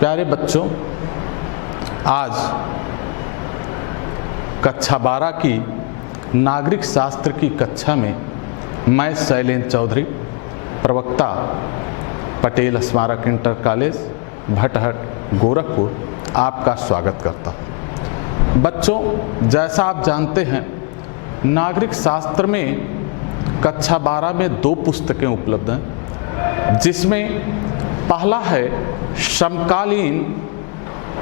प्यारे बच्चों, आज कक्षा 12 की नागरिक शास्त्र की कक्षा में मैं शैलेंद्र चौधरी, प्रवक्ता पटेल स्मारक इंटर कॉलेज भटहट गोरखपुर, आपका स्वागत करता हूँ। बच्चों, जैसा आप जानते हैं, नागरिक शास्त्र में कक्षा 12 में 2 पुस्तकें उपलब्ध हैं, जिसमें पहला है समकालीन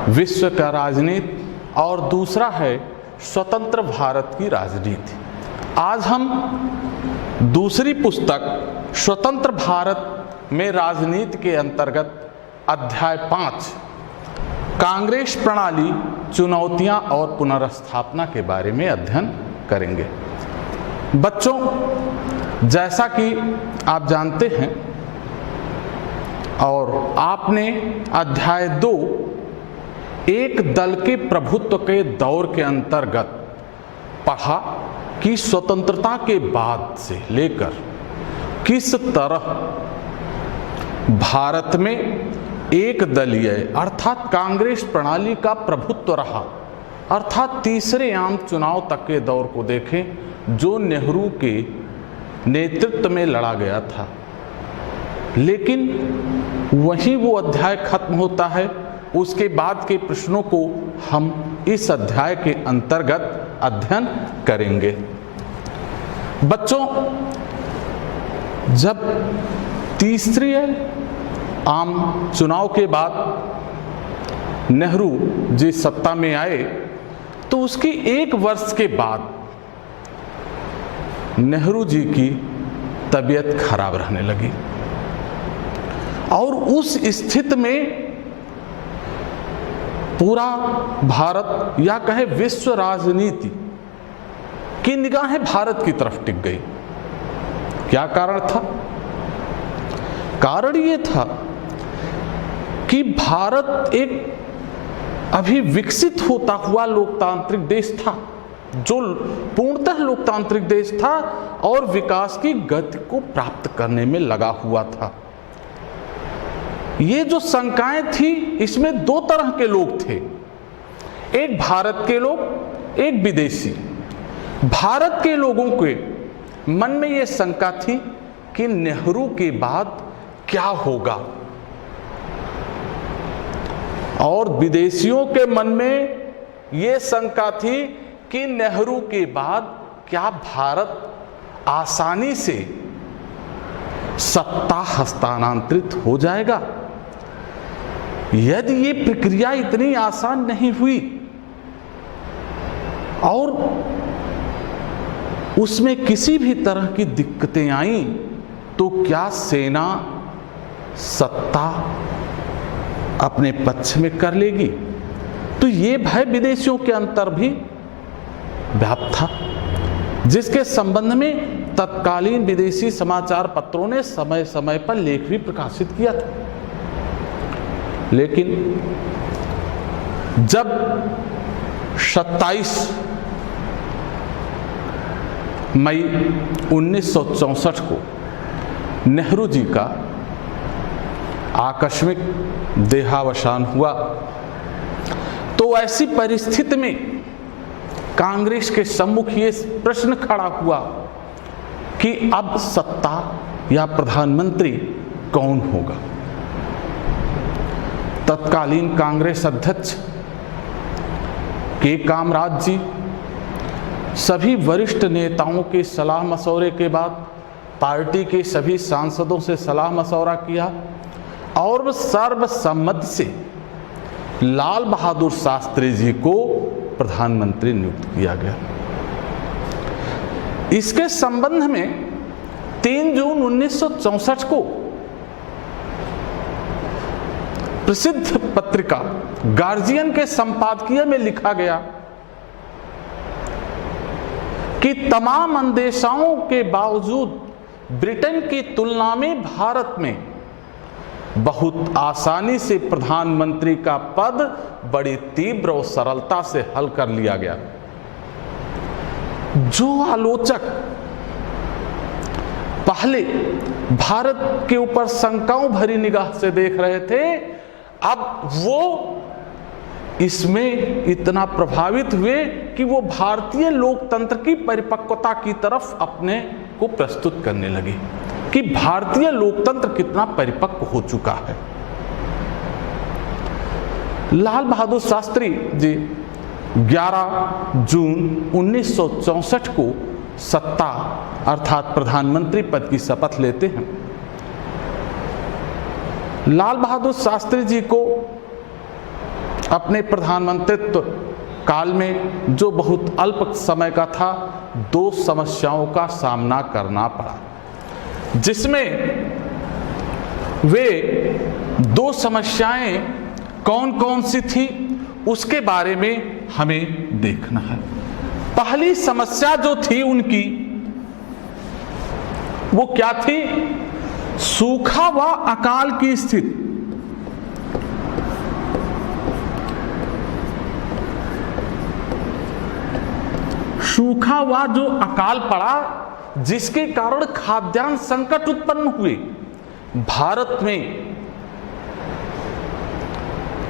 विश्व का राजनीति और दूसरा है स्वतंत्र भारत की राजनीति। आज हम दूसरी पुस्तक स्वतंत्र भारत में राजनीति के अंतर्गत अध्याय 5 कांग्रेस प्रणाली, चुनौतियां और पुनर्स्थापना के बारे में अध्ययन करेंगे। बच्चों, जैसा कि आप जानते हैं और आपने अध्याय 2 एक दल के प्रभुत्व के दौर के अंतर्गत पढ़ा कि स्वतंत्रता के बाद से लेकर किस तरह भारत में एक दलीय अर्थात कांग्रेस प्रणाली का प्रभुत्व रहा, अर्थात तीसरे आम चुनाव तक के दौर को देखें जो नेहरू के नेतृत्व में लड़ा गया था। लेकिन वहीं वो अध्याय खत्म होता है। उसके बाद के प्रश्नों को हम इस अध्याय के अंतर्गत अध्ययन करेंगे। बच्चों, जब तीसरे आम चुनाव के बाद नेहरू जी सत्ता में आए तो उसकी 1 वर्ष के बाद नेहरू जी की तबीयत खराब रहने लगी और उस स्थिति में पूरा भारत या कहे विश्व राजनीति की निगाहें भारत की तरफ टिक गई। क्या कारण था? कारण ये था कि भारत एक अभी विकसित होता हुआ लोकतांत्रिक देश था, जो पूर्णतः लोकतांत्रिक देश था और विकास की गति को प्राप्त करने में लगा हुआ था। ये जो शंकाएं थी, इसमें 2 तरह के लोग थे, एक भारत के लोग, एक विदेशी। भारत के लोगों के मन में ये शंका थी कि नेहरू के बाद क्या होगा, और विदेशियों के मन में ये शंका थी कि नेहरू के बाद क्या भारत आसानी से सत्ता हस्तांतरित हो जाएगा। यदि ये प्रक्रिया इतनी आसान नहीं हुई और उसमें किसी भी तरह की दिक्कतें आईं तो क्या सेना सत्ता अपने पक्ष में कर लेगी। तो ये भय विदेशियों के अंतर भी व्याप्त था, जिसके संबंध में तत्कालीन विदेशी समाचार पत्रों ने समय समय पर लेख भी प्रकाशित किया था। लेकिन जब 27 मई 1964 को नेहरू जी का आकस्मिक देहावसान हुआ तो ऐसी परिस्थिति में कांग्रेस के सम्मुख ये प्रश्न खड़ा हुआ कि अब सत्ता या प्रधानमंत्री कौन होगा। तत्कालीन कांग्रेस अध्यक्ष के कामराज जी सभी वरिष्ठ नेताओं के सलाह मशवरे के बाद पार्टी के सभी सांसदों से सलाह मशवरा किया और सर्वसम्मति से लाल बहादुर शास्त्री जी को प्रधानमंत्री नियुक्त किया गया। इसके संबंध में 3 जून 1964 को प्रसिद्ध पत्रिका गार्जियन के संपादकीय में लिखा गया कि तमाम अंदेशाओं के बावजूद ब्रिटेन की तुलना में भारत में बहुत आसानी से प्रधानमंत्री का पद बड़ी तीव्र और सरलता से हल कर लिया गया। जो आलोचक पहले भारत के ऊपर शंकाओं भरी निगाह से देख रहे थे, अब वो इसमें इतना प्रभावित हुए कि वो भारतीय लोकतंत्र की परिपक्वता की तरफ अपने को प्रस्तुत करने लगे कि भारतीय लोकतंत्र कितना परिपक्व हो चुका है। लाल बहादुर शास्त्री जी 11 जून 1964 को सत्ता अर्थात प्रधानमंत्री पद की शपथ लेते हैं। लाल बहादुर शास्त्री जी को अपने प्रधानमंत्रित्व काल में, जो बहुत अल्प समय का था, 2 समस्याओं का सामना करना पड़ा, जिसमें वे 2 समस्याएं कौन कौन सी थी उसके बारे में हमें देखना है। पहली समस्या जो थी उनकी, वो क्या थी? सूखा व अकाल की स्थिति। सूखा व जो अकाल पड़ा, जिसके कारण खाद्यान्न संकट उत्पन्न हुए। भारत में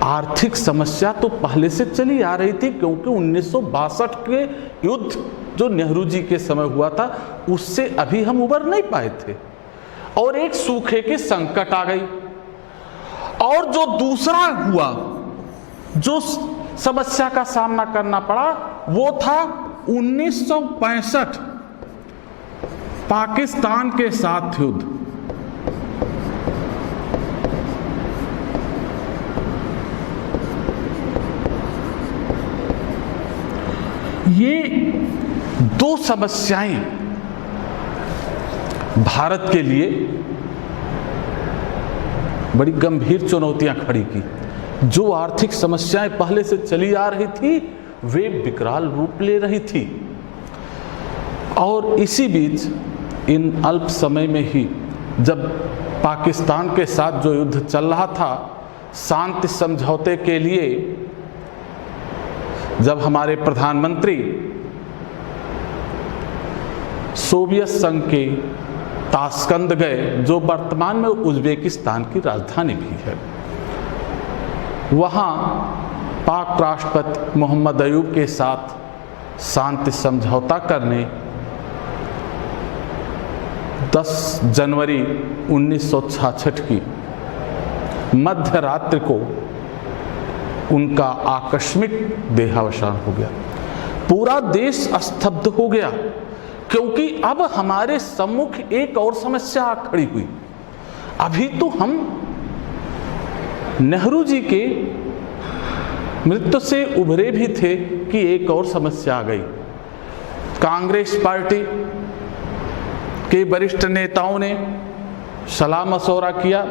आर्थिक समस्या तो पहले से चली आ रही थी, क्योंकि 1962 के युद्ध जो नेहरू जी के समय हुआ था, उससे अभी हम उबर नहीं पाए थे, और एक सूखे की संकट आ गई। और जो दूसरा हुआ, जो समस्या का सामना करना पड़ा, वो था 1965 पाकिस्तान के साथ युद्ध। ये 2 समस्याएं भारत के लिए बड़ी गंभीर चुनौतियां खड़ी की। जो आर्थिक समस्याएं पहले से चली आ रही थी, वे विकराल रूप ले रही थी। और इसी बीच इन अल्प समय में ही, जब पाकिस्तान के साथ जो युद्ध चल रहा था, शांति समझौते के लिए जब हमारे प्रधानमंत्री सोवियत संघ के ताशकंद गए, जो वर्तमान में उज्बेकिस्तान की राजधानी भी है, वहाँ पाक राष्ट्रपति मोहम्मद अयूब के साथ शांति समझौता करने 10 जनवरी 1966 की मध्य रात्रि को उनका आकस्मिक देहावसान हो गया। पूरा देश स्तब्ध हो गया, क्योंकि अब हमारे सम्मुख एक और समस्या खड़ी हुई। अभी तो हम नेहरू जी के मृत्यु से उभरे भी थे कि एक और समस्या आ गई। कांग्रेस पार्टी के वरिष्ठ नेताओं ने सलाह मशवरा किया,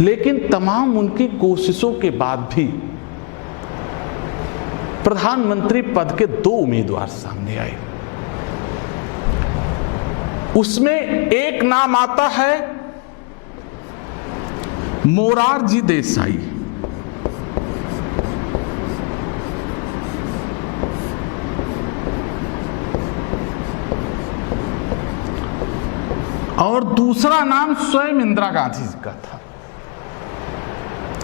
लेकिन तमाम उनकी कोशिशों के बाद भी प्रधानमंत्री पद के 2 उम्मीदवार सामने आए। उसमें एक नाम आता है मोरारजी देसाई। और दूसरा नाम स्वयं इंदिरा गांधी जी का था।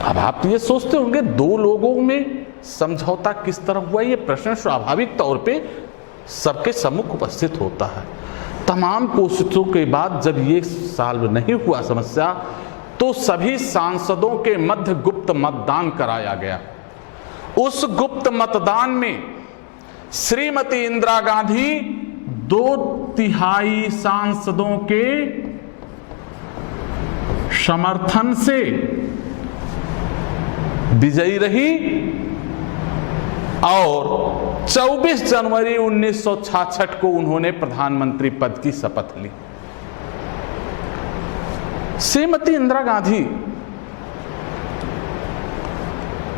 अब आप ये सोचते होंगे 2 लोगों में समझौता किस तरह हुआ? ये प्रश्न स्वाभाविक तौर पे सबके सम्मुख उपस्थित होता है। तमाम कोशिशों के बाद जब ये सॉल्व नहीं हुआ समस्या, तो सभी सांसदों के मध्य गुप्त मतदान कराया गया। उस गुप्त मतदान में श्रीमती इंदिरा गांधी 2/3 सांसदों के समर्थन से विजयी रही और 24 जनवरी 1966 को उन्होंने प्रधानमंत्री पद की शपथ ली। श्रीमती इंदिरा गांधी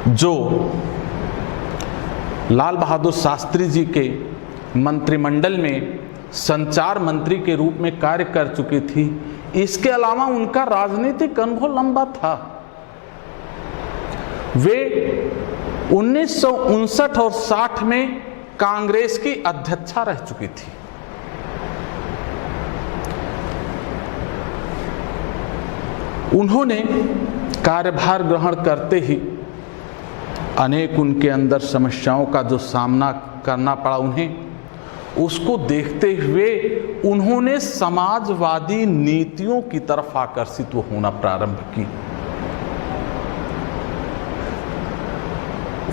जो लाल बहादुर शास्त्री जी के मंत्रिमंडल में संचार मंत्री के रूप में कार्य कर चुकी थी, इसके अलावा उनका राजनीतिक अनुभव लंबा था। वे 1959 और 60 में कांग्रेस की अध्यक्षा रह चुकी थी। उन्होंने कार्यभार ग्रहण करते ही अनेक उनके अंदर समस्याओं का जो सामना करना पड़ा उन्हें, उसको देखते हुए उन्होंने समाजवादी नीतियों की तरफ आकर्षित होना प्रारंभ की।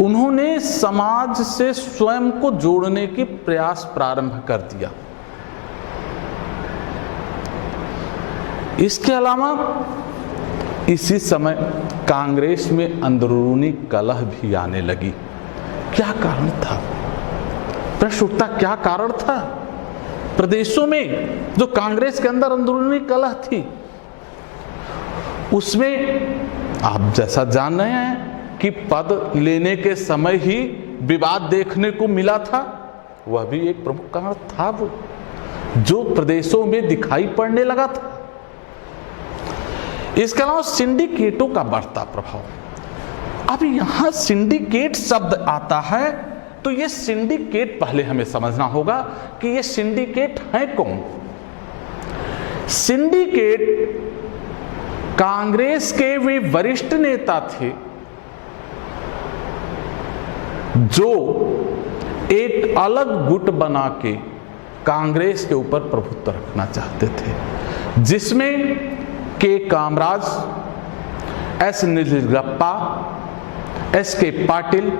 उन्होंने समाज से स्वयं को जोड़ने के प्रयास प्रारंभ कर दिया। इसके अलावा इसी समय कांग्रेस में अंदरूनी कलह भी आने लगी। क्या कारण था? प्रश्न उठता, क्या कारण था? प्रदेशों में जो कांग्रेस के अंदर अंदरूनी कलह थी, उसमें आप जैसा जान रहे हैं कि पद लेने के समय ही विवाद देखने को मिला था। वह भी एक प्रमुख कारण था, वो जो प्रदेशों में दिखाई पड़ने लगा था। इसके अलावा सिंडिकेटों का बढ़ता प्रभाव। अब यहां सिंडिकेट शब्द आता है तो ये सिंडिकेट पहले हमें समझना होगा कि ये सिंडिकेट है कौन। सिंडिकेट कांग्रेस के वे वरिष्ठ नेता थे जो एक अलग गुट बना के कांग्रेस के ऊपर प्रभुत्व रखना चाहते थे, जिसमें के कामराज, एस निजगप्पा, एस के पाटिल,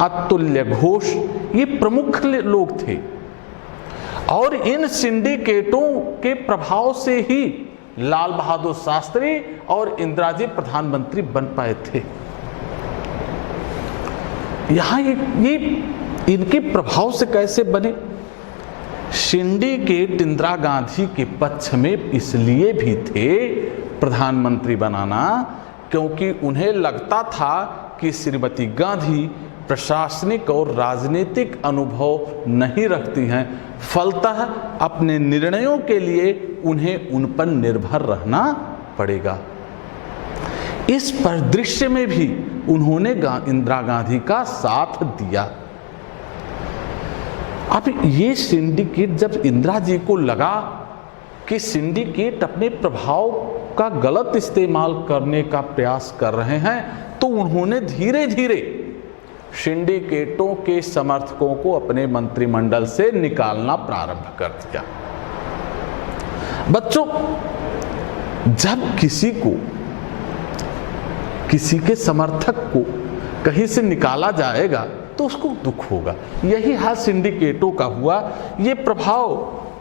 अतुल्य घोष, ये प्रमुख लोग थे। और इन सिंडिकेटों के प्रभाव से ही लाल बहादुर शास्त्री और इंदिरा जी प्रधानमंत्री बन पाए थे। यहां ये इनके प्रभाव से कैसे बने? सिंडिकेट इंदिरा गांधी के पक्ष में इसलिए भी थे प्रधानमंत्री बनाना, क्योंकि उन्हें लगता था कि श्रीमती गांधी प्रशासनिक और राजनीतिक अनुभव नहीं रखती हैं, फलतः अपने निर्णयों के लिए उन्हें उन पर निर्भर रहना पड़ेगा। इस परिदृश्य में भी उन्होंने इंदिरा गांधी का साथ दिया। अब ये सिंडिकेट, जब इंदिरा जी को लगा कि सिंडिकेट अपने प्रभाव का गलत इस्तेमाल करने का प्रयास कर रहे हैं, तो उन्होंने धीरे धीरे सिंडिकेटों के समर्थकों को अपने मंत्रिमंडल से निकालना प्रारंभ कर दिया। बच्चों, जब किसी के समर्थक को कहीं से निकाला जाएगा तो उसको दुख होगा। यही हाल सिंडिकेटों का हुआ। ये प्रभाव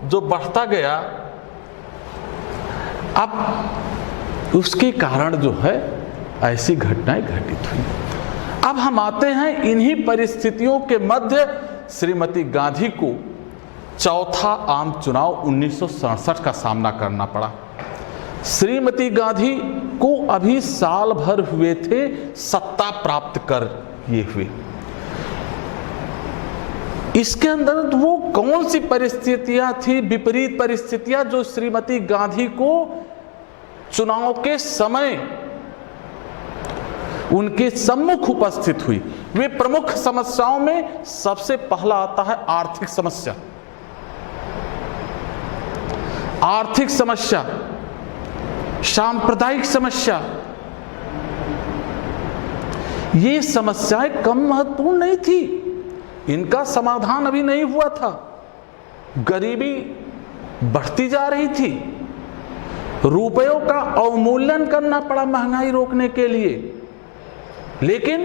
जो बढ़ता गया, अब उसके कारण जो है ऐसी घटनाएं घटित हुई। अब हम आते हैं इन्हीं परिस्थितियों के मध्य श्रीमती गांधी को चौथा आम चुनाव 1967 का सामना करना पड़ा। श्रीमती गांधी को अभी साल भर हुए थे सत्ता प्राप्त कर किए हुए। इसके अंदर वो कौन सी परिस्थितियां थी, विपरीत परिस्थितियां, जो श्रीमती गांधी को चुनाव के समय उनके सम्मुख उपस्थित हुई। वे प्रमुख समस्याओं में सबसे पहला आता है आर्थिक समस्या। आर्थिक समस्या, सांप्रदायिक समस्या, ये समस्याएं कम महत्वपूर्ण नहीं थी। इनका समाधान अभी नहीं हुआ था। गरीबी बढ़ती जा रही थी, रुपयों का अवमूल्यन करना पड़ा महंगाई रोकने के लिए, लेकिन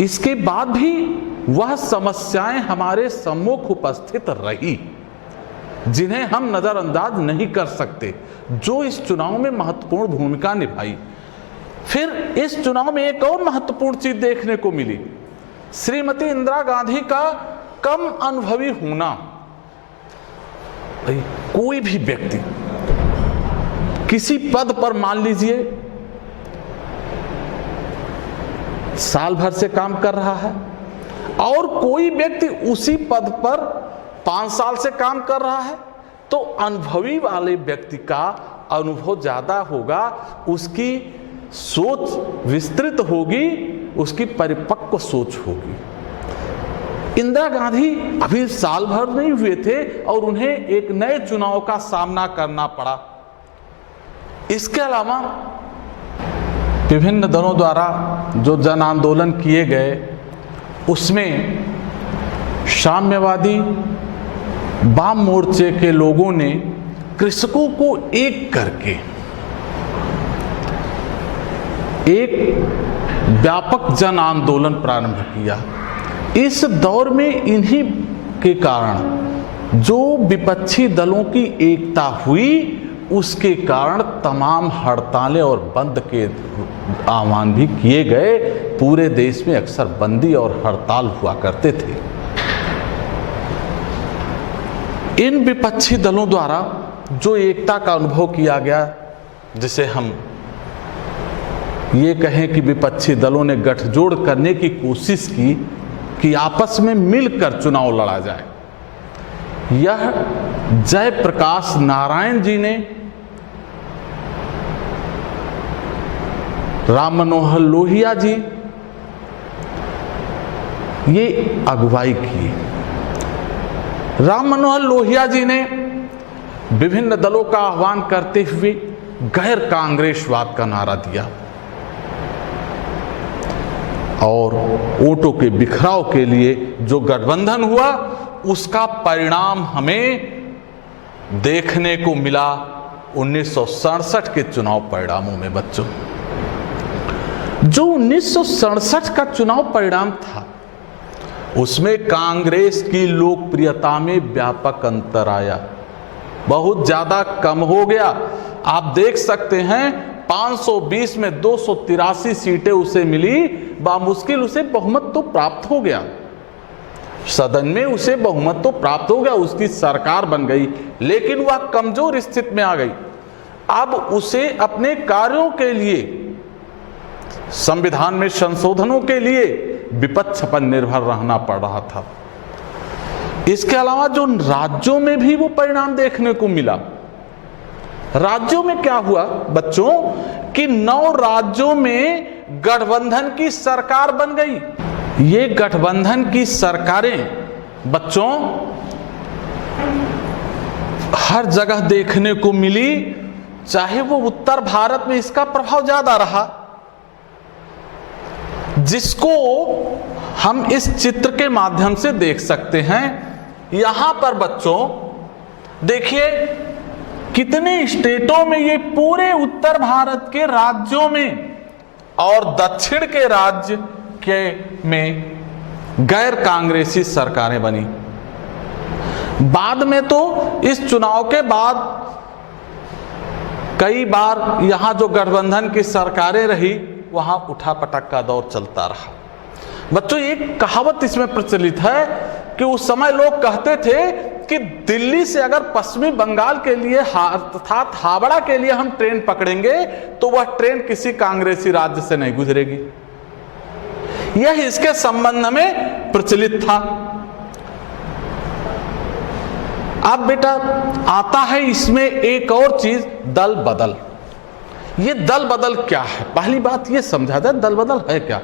इसके बाद भी वह समस्याएं हमारे सम्मुख उपस्थित रही, जिन्हें हम नजरअंदाज नहीं कर सकते, जो इस चुनाव में महत्वपूर्ण भूमिका निभाई। फिर इस चुनाव में एक और महत्वपूर्ण चीज देखने को मिली, श्रीमती इंदिरा गांधी का कम अनुभवी होना। कोई भी व्यक्ति किसी पद पर, मान लीजिए साल भर से काम कर रहा है, और कोई व्यक्ति उसी पद पर 5 साल से काम कर रहा है, तो अनुभवी वाले व्यक्ति का अनुभव ज्यादा होगा, उसकी सोच विस्तृत होगी, उसकी परिपक्व सोच होगी। इंदिरा गांधी अभी साल भर नहीं हुए थे और उन्हें एक नए चुनाव का सामना करना पड़ा। इसके अलावा विभिन्न दलों द्वारा जो जन आंदोलन किए गए उसमें साम्यवादी वाम मोर्चे के लोगों ने कृषकों को एक करके एक व्यापक जन आंदोलन प्रारंभ किया। इस दौर में इन्हीं के कारण जो विपक्षी दलों की एकता हुई, उसके कारण तमाम हड़तालें और बंद के आह्वान भी किए गए। पूरे देश में अक्सर बंदी और हड़ताल हुआ करते थे। इन विपक्षी दलों द्वारा जो एकता का अनुभव किया गया, जिसे हम ये कहें कि विपक्षी दलों ने गठजोड़ करने की कोशिश की कि आपस में मिलकर चुनाव लड़ा जाए, यह जयप्रकाश नारायण जी ने, राम मनोहर लोहिया जी, ये अगुवाई की। राम मनोहर लोहिया जी ने विभिन्न दलों का आह्वान करते हुए गैर कांग्रेसवाद का नारा दिया और वोटों के बिखराव के लिए जो गठबंधन हुआ उसका परिणाम हमें देखने को मिला 1967 के चुनाव परिणामों में। बच्चों, जो 1967 का चुनाव परिणाम था उसमें कांग्रेस की लोकप्रियता में व्यापक अंतर आया, बहुत ज्यादा कम हो गया। आप देख सकते हैं 520 में 283 सीटें उसे मिली, बामुश्किल उसे बहुमत तो प्राप्त हो गया, सदन में उसे बहुमत तो प्राप्त हो गया, उसकी सरकार बन गई, लेकिन वह कमजोर स्थिति में आ गई। अब उसे अपने कार्यों के लिए, संविधान में संशोधनों के लिए विपक्ष पर निर्भर रहना पड़ रहा था। इसके अलावा जो राज्यों में भी वो परिणाम देखने को मिला। राज्यों में क्या हुआ बच्चों कि 9 राज्यों में गठबंधन की सरकार बन गई। ये गठबंधन की सरकारें बच्चों हर जगह देखने को मिली, चाहे वो उत्तर भारत में इसका प्रभाव ज्यादा रहा, जिसको हम इस चित्र के माध्यम से देख सकते हैं। यहां पर बच्चों देखिए कितने स्टेटों में, ये पूरे उत्तर भारत के राज्यों में और दक्षिण के राज्य के में गैर कांग्रेसी सरकारें बनी। बाद में तो इस चुनाव के बाद कई बार यहां जो गठबंधन की सरकारें रही वहां उठापटक का दौर चलता रहा। बच्चों, एक कहावत इसमें प्रचलित है कि उस समय लोग कहते थे कि दिल्ली से अगर पश्चिमी बंगाल के लिए अर्थात हावड़ा के लिए हम ट्रेन पकड़ेंगे तो वह ट्रेन किसी कांग्रेसी राज्य से नहीं गुजरेगी। यह इसके संबंध में प्रचलित था। अब बेटा आता है इसमें एक और चीज, दल बदल। ये दल बदल क्या है? पहली बात ये समझा जाए दल बदल है क्या।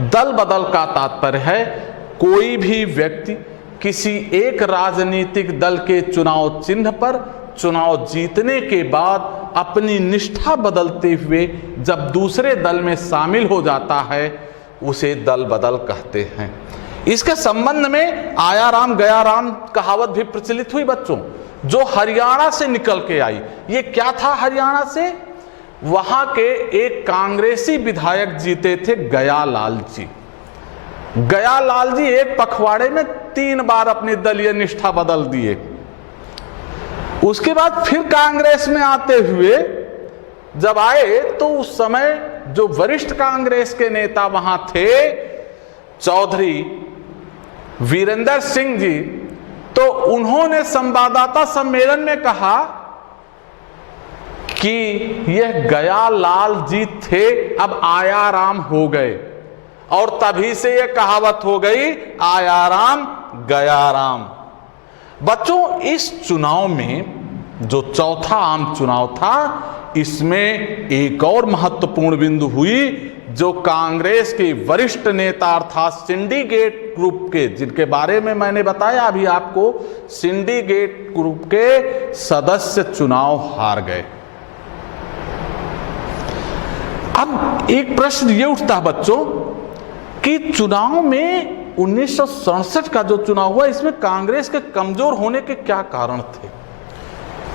दल बदल का तात्पर्य है कोई भी व्यक्ति किसी एक राजनीतिक दल के चुनाव चिन्ह पर चुनाव जीतने के बाद अपनी निष्ठा बदलते हुए जब दूसरे दल में शामिल हो जाता है उसे दल बदल कहते हैं। इसके संबंध में आया राम गया राम कहावत भी प्रचलित हुई बच्चों, जो हरियाणा से निकल के आई। ये क्या था हरियाणा से? वहां के एक कांग्रेसी विधायक जीते थे गयालाल जी। गयालाल जी एक पखवाड़े में 3 बार अपनी दलीय निष्ठा बदल दिए। उसके बाद फिर कांग्रेस में आते हुए जब आए तो उस समय जो वरिष्ठ कांग्रेस के नेता वहां थे चौधरी वीरेंद्र सिंह जी, तो उन्होंने संवाददाता सम्मेलन में कहा कि यह गयालाल जी थे, अब आयाराम हो गए, और तभी से यह कहावत हो गई आयाराम गयाराम। बच्चों, इस चुनाव में जो चौथा आम चुनाव था, इसमें एक और महत्वपूर्ण बिंदु हुई। जो कांग्रेस के वरिष्ठ नेता अर्थात सिंडिकेट ग्रुप के, जिनके बारे में मैंने बताया अभी आपको, सिंडिकेट ग्रुप के सदस्य चुनाव हार गए। अब एक प्रश्न ये उठता है बच्चों कि चुनाव में 1967 का जो चुनाव हुआ, इसमें कांग्रेस के कमजोर होने के क्या कारण थे?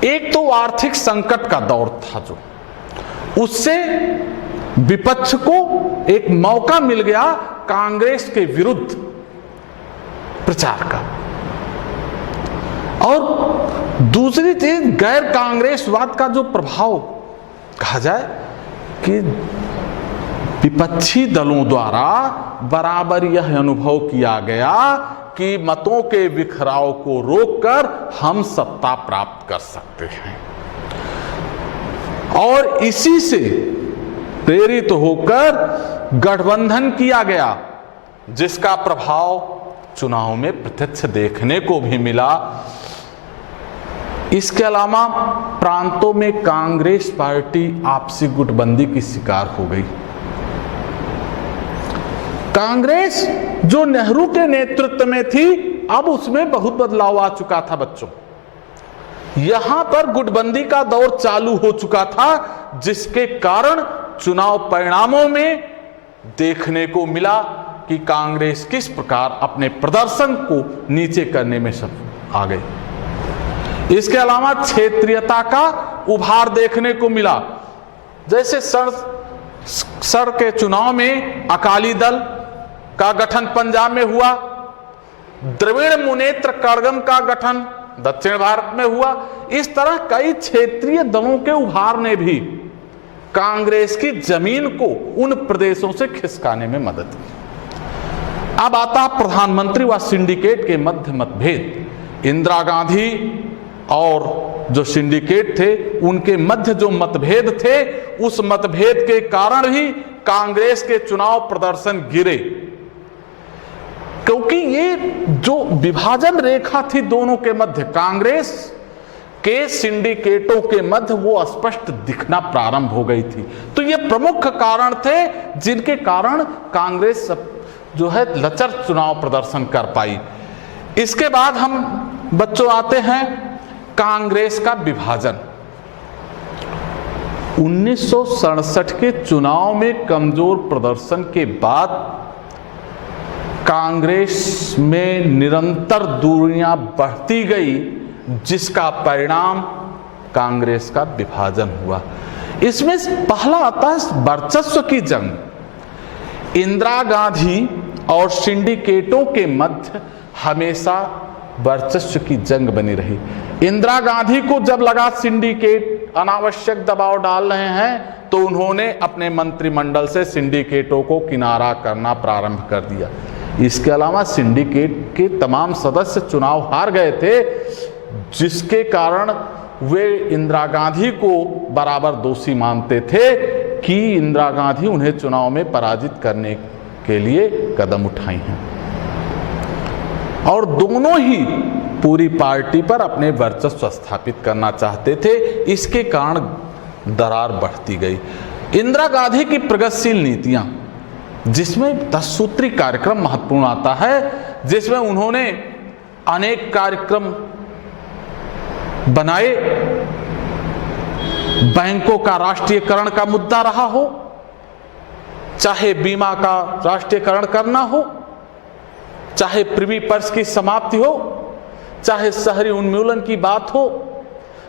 एक तो आर्थिक संकट का दौर था, जो उससे विपक्ष को एक मौका मिल गया कांग्रेस के विरुद्ध प्रचार का, और दूसरी चीज गैर कांग्रेसवाद का जो प्रभाव कहा जाए कि विपक्षी दलों द्वारा बराबर यह अनुभव किया गया कि मतों के बिखराव को रोककर हम सत्ता प्राप्त कर सकते हैं, और इसी से प्रेरित होकर गठबंधन किया गया, जिसका प्रभाव चुनाव में प्रत्यक्ष देखने को भी मिला। इसके अलावा प्रांतों में कांग्रेस पार्टी आपसी गुटबंदी की शिकार हो गई। कांग्रेस जो नेहरू के नेतृत्व में थी, अब उसमें बहुत बदलाव आ चुका था बच्चों। यहां पर गुटबंदी का दौर चालू हो चुका था, जिसके कारण चुनाव परिणामों में देखने को मिला कि कांग्रेस किस प्रकार अपने प्रदर्शन को नीचे करने में सफल आ गई। इसके अलावा क्षेत्रीयता का उभार देखने को मिला। जैसे सर के चुनाव में अकाली दल का गठन पंजाब में हुआ, द्रविड़ मुनेत्र कड़गम का गठन दक्षिण भारत में हुआ। इस तरह कई क्षेत्रीय दलों के उभार ने भी कांग्रेस की जमीन को उन प्रदेशों से खिसकाने में मदद की। अब आता प्रधानमंत्री व सिंडिकेट के मध्य मतभेद। इंदिरा गांधी और जो सिंडिकेट थे, उनके मध्य जो मतभेद थे, उस मतभेद के कारण ही कांग्रेस के चुनाव प्रदर्शन गिरे, क्योंकि ये जो विभाजन रेखा थी दोनों के मध्य, कांग्रेस के सिंडिकेटों के मध्य, वो स्पष्ट दिखना प्रारंभ हो गई थी। तो ये प्रमुख कारण थे जिनके कारण कांग्रेस जो है लचर चुनाव प्रदर्शन कर पाई। इसके बाद हम बच्चों आते हैं कांग्रेस का विभाजन। 1967 के चुनाव में कमजोर प्रदर्शन के बाद कांग्रेस में निरंतर दूरियां बढ़ती गई, जिसका परिणाम कांग्रेस का विभाजन हुआ। इसमें पहला आता है वर्चस्व की जंग। इंदिरा गांधी और सिंडिकेटों के मध्य हमेशा वर्चस्व की जंग बनी रही। इंदिरा गांधी को जब लगा सिंडिकेट अनावश्यक दबाव डाल रहे हैं, तो उन्होंने अपने मंत्रिमंडल से सिंडिकेटों को किनारा करना प्रारंभ कर दिया। इसके अलावा सिंडिकेट के तमाम सदस्य चुनाव हार गए थे, जिसके कारण वे इंदिरा गांधी को बराबर दोषी मानते थे कि इंदिरा गांधी उन्हें चुनाव में पराजित करने के लिए कदम उठाई हैं, और दोनों ही पूरी पार्टी पर अपने वर्चस्व स्थापित करना चाहते थे। इसके कारण दरार बढ़ती गई। इंदिरा गांधी की प्रगतिशील नीतियां, जिसमें 10 सूत्री कार्यक्रम महत्वपूर्ण आता है, जिसमें उन्होंने अनेक कार्यक्रम बनाए। बैंकों का राष्ट्रीयकरण का मुद्दा रहा हो, चाहे बीमा का राष्ट्रीयकरण करना हो, चाहे प्रिवी पर्स की समाप्ति हो, चाहे शहरी उन्मूलन की बात हो,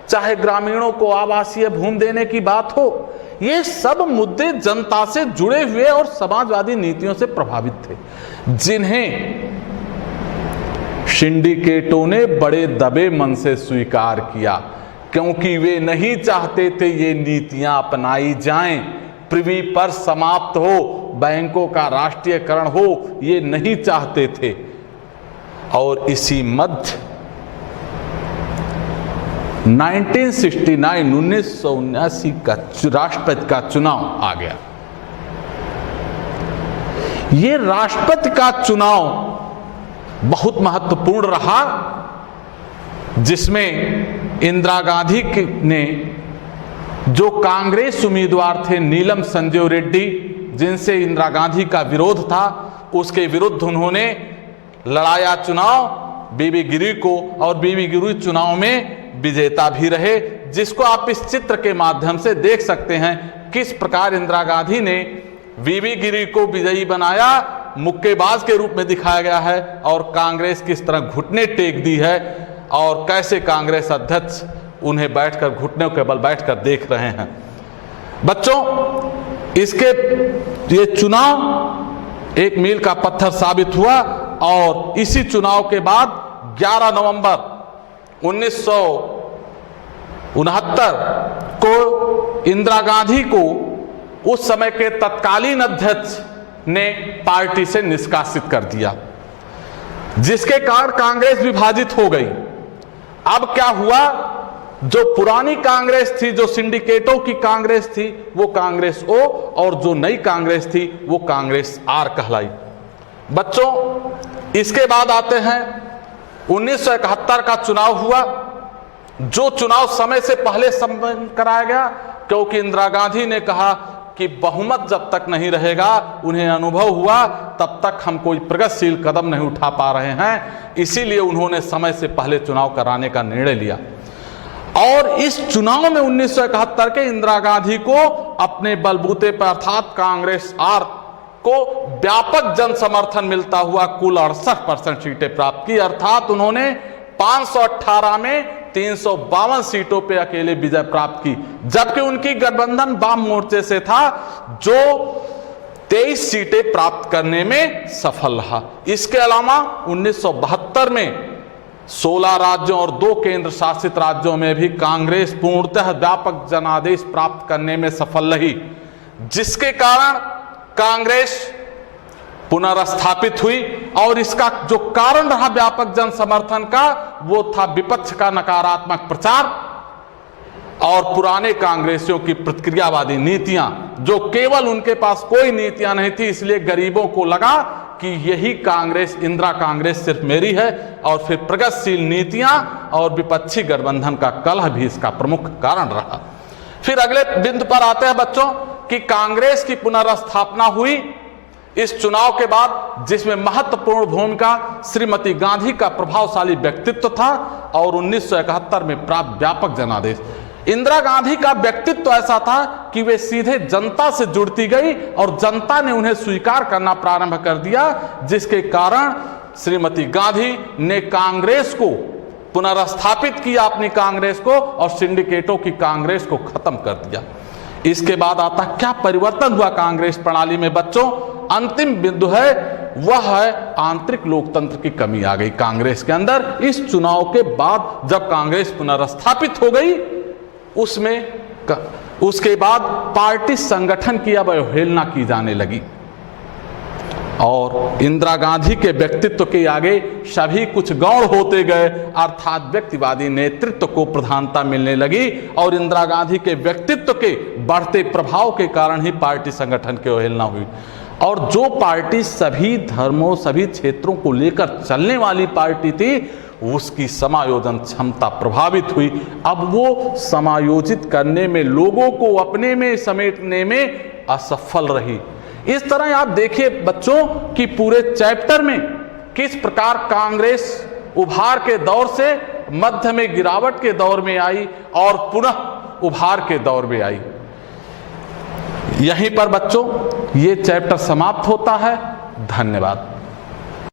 चाहे ग्रामीणों को आवासीय भूमि देने की बात हो, ये सब मुद्दे जनता से जुड़े हुए और समाजवादी नीतियों से प्रभावित थे, जिन्हें सिंडिकेटों ने बड़े दबे मन से स्वीकार किया, क्योंकि वे नहीं चाहते थे ये नीतियां अपनाई जाएं। प्रिवी पर समाप्त हो, बैंकों का राष्ट्रीयकरण हो, ये नहीं चाहते थे। और इसी मध्य 1979 का राष्ट्रपति का चुनाव आ गया। ये राष्ट्रपति का चुनाव बहुत महत्वपूर्ण रहा, जिसमें इंदिरा गांधी ने जो कांग्रेस उम्मीदवार थे नीलम संजीव रेड्डी, जिनसे इंदिरा गांधी का विरोध था, उसके विरुद्ध उन्होंने लड़ाया चुनाव बीबी गिरी को, और बीबी गिरी चुनाव में विजेता भी रहे, जिसको आप इस चित्र के माध्यम से देख सकते हैं किस प्रकार इंदिरा गांधी ने वीवी गिरी को विजयी बनाया, मुक्केबाज के रूप में दिखाया गया है, और कांग्रेस किस तरह घुटने टेक दी है और कैसे कांग्रेस अध्यक्ष उन्हें बैठकर घुटनों के बल बैठकर देख रहे हैं। बच्चों, इसके ये चुनाव एक मील का पत्थर साबित हुआ और इसी चुनाव के बाद 11 नवंबर 1969 को इंदिरा गांधी को उस समय के तत्कालीन अध्यक्ष ने पार्टी से निष्कासित कर दिया, जिसके कारण कांग्रेस विभाजित हो गई। अब क्या हुआ, जो पुरानी कांग्रेस थी, जो सिंडिकेटों की कांग्रेस थी, वो कांग्रेस ओ, और जो नई कांग्रेस थी वो कांग्रेस आर कहलाई। बच्चों, इसके बाद आते हैं 1971 का चुनाव हुआ, जो चुनाव समय से पहले संपन्न कराया गया, क्योंकि इंदिरा गांधी ने कहा कि बहुमत जब तक नहीं रहेगा, उन्हें अनुभव हुआ तब तक हम कोई प्रगतिशील कदम नहीं उठा पा रहे हैं, इसीलिए उन्होंने समय से पहले चुनाव कराने का निर्णय लिया। और इस चुनाव में 1971 के इंदिरा गांधी को अपने बलबूते पर अर्थात कांग्रेस आर को व्यापक जन समर्थन मिलता हुआ कुल 68% सीटें प्राप्त की, अर्थात उन्होंने 518 में 352 सीटों पे अकेले विजय प्राप्त की, जबकि उनकी गठबंधन वाम मोर्चे से था जो 23 सीटें प्राप्त करने में सफल रहा। इसके अलावा 1972 में 16 राज्यों और 2 केंद्र शासित राज्यों में भी कांग्रेस पूर्णतः व्यापक जनादेश प्राप्त करने में सफल रही, जिसके कारण कांग्रेस पुनर्स्थापित हुई। और इसका जो कारण रहा व्यापक जन समर्थन का, वो था विपक्ष का नकारात्मक प्रचार और पुराने कांग्रेसियों की प्रतिक्रियावादी नीतियां, जो केवल उनके पास कोई नीतियां नहीं थी, इसलिए गरीबों को लगा कि यही कांग्रेस, इंदिरा कांग्रेस सिर्फ मेरी है, और फिर प्रगतिशील नीतियां और विपक्षी गठबंधन का कलह भी इसका प्रमुख कारण रहा। फिर अगले बिंदु पर आते हैं बच्चों कि कांग्रेस की पुनर्स्थापना हुई इस चुनाव के बाद, जिसमें महत्वपूर्ण भूमिका श्रीमती गांधी का प्रभावशाली व्यक्तित्व था और 1971 में प्राप्त व्यापक जनादेश। इंदिरा गांधी का व्यक्तित्व ऐसा था कि वे सीधे जनता से जुड़ती गई और जनता ने उन्हें स्वीकार करना प्रारंभ कर दिया, जिसके कारण श्रीमती गांधी ने कांग्रेस को पुनर्स्थापित किया, अपनी कांग्रेस को, और सिंडिकेटों की कांग्रेस को खत्म कर दिया। इसके बाद आता क्या परिवर्तन हुआ कांग्रेस प्रणाली में बच्चों। अंतिम बिंदु है वह है आंतरिक लोकतंत्र की कमी आ गई कांग्रेस के अंदर। इस चुनाव के बाद जब कांग्रेस पुनर्स्थापित हो गई, उसके बाद पार्टी संगठन की अवहेलना की जाने लगी और इंदिरा गांधी के व्यक्तित्व के आगे सभी कुछ गौण होते गए, अर्थात व्यक्तिवादी नेतृत्व को प्रधानता मिलने लगी और इंदिरा गांधी के व्यक्तित्व के बढ़ते प्रभाव के कारण ही पार्टी संगठन की अवहेलना हुई। और जो पार्टी सभी धर्मों, सभी क्षेत्रों को लेकर चलने वाली पार्टी थी, उसकी समायोजन क्षमता प्रभावित हुई। अब वो समायोजित करने में, लोगों को अपने में समेटने में असफल रही। इस तरह आप देखिए बच्चों कि पूरे चैप्टर में किस प्रकार कांग्रेस उभार के दौर से मध्य में गिरावट के दौर में आई और पुनः उभार के दौर में आई। यहीं पर बच्चों ये चैप्टर समाप्त होता है। धन्यवाद।